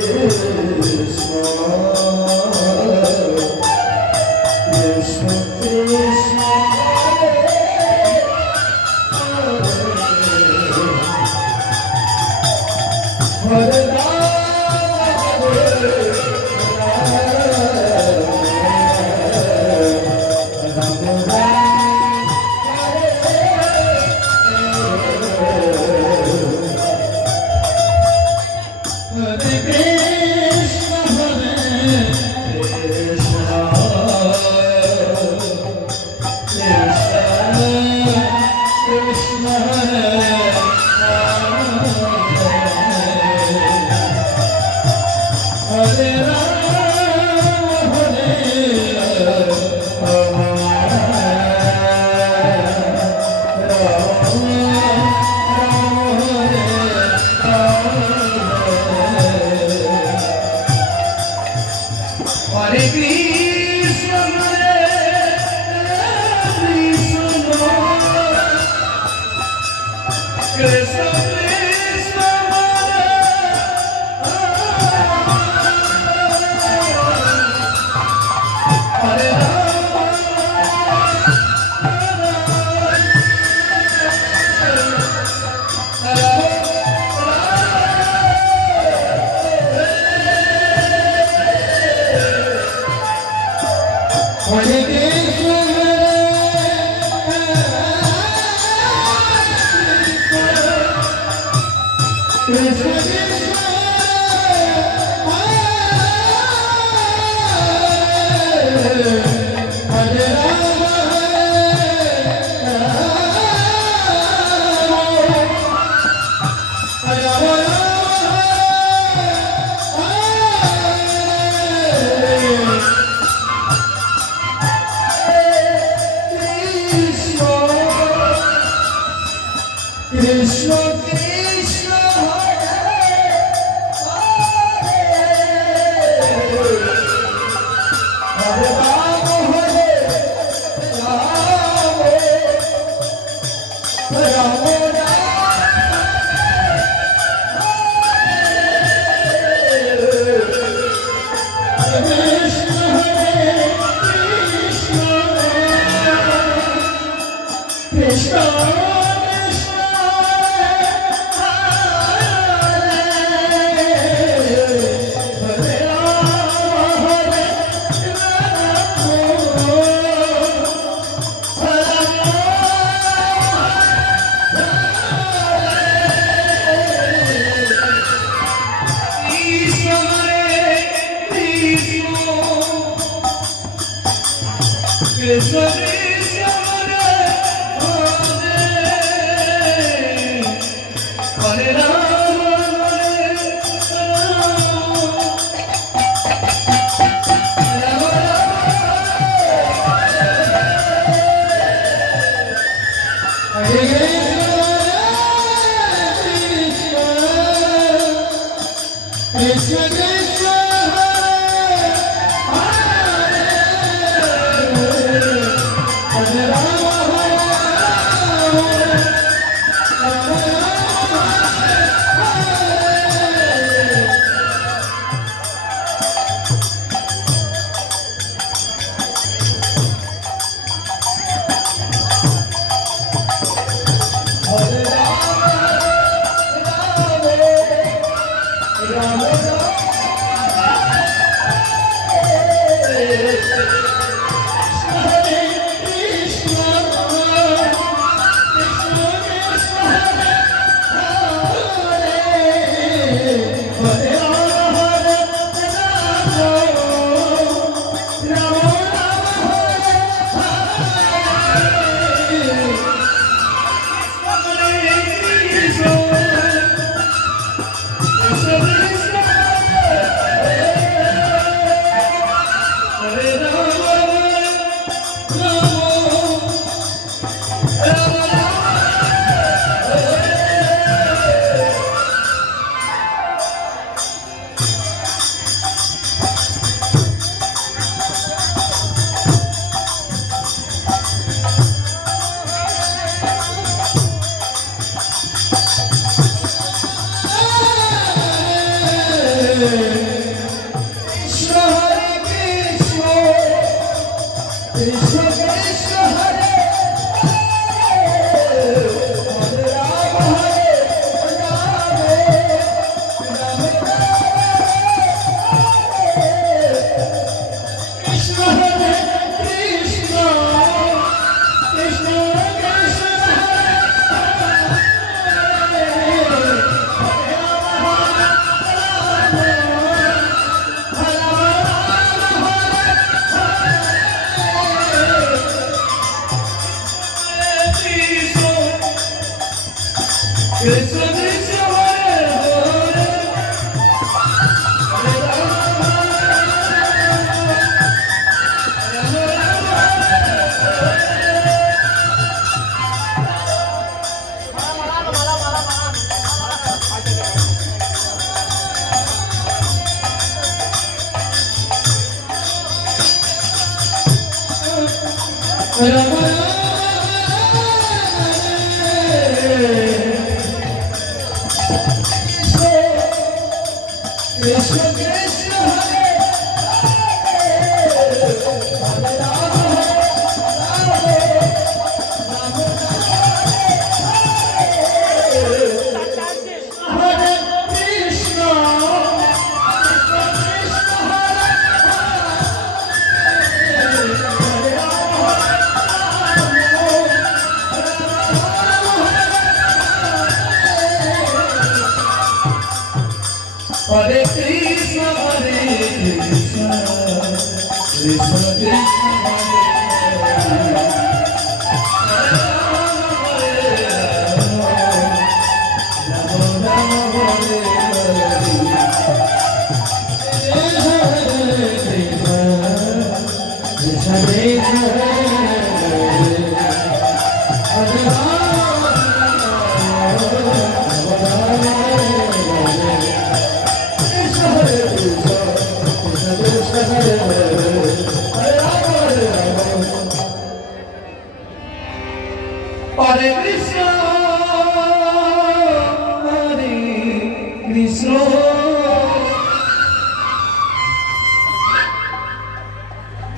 Krishna Krishna Cristo. Pero, pero, Yeah.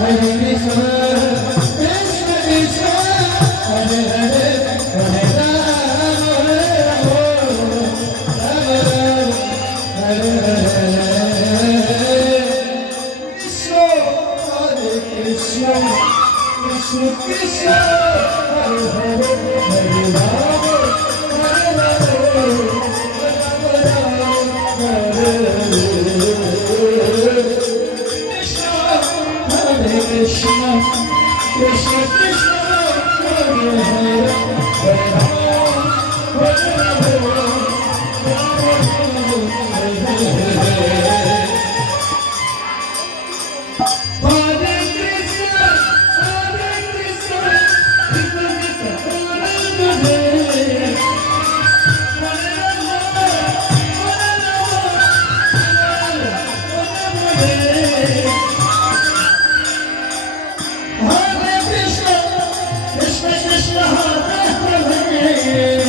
Hare Krishna, yeah.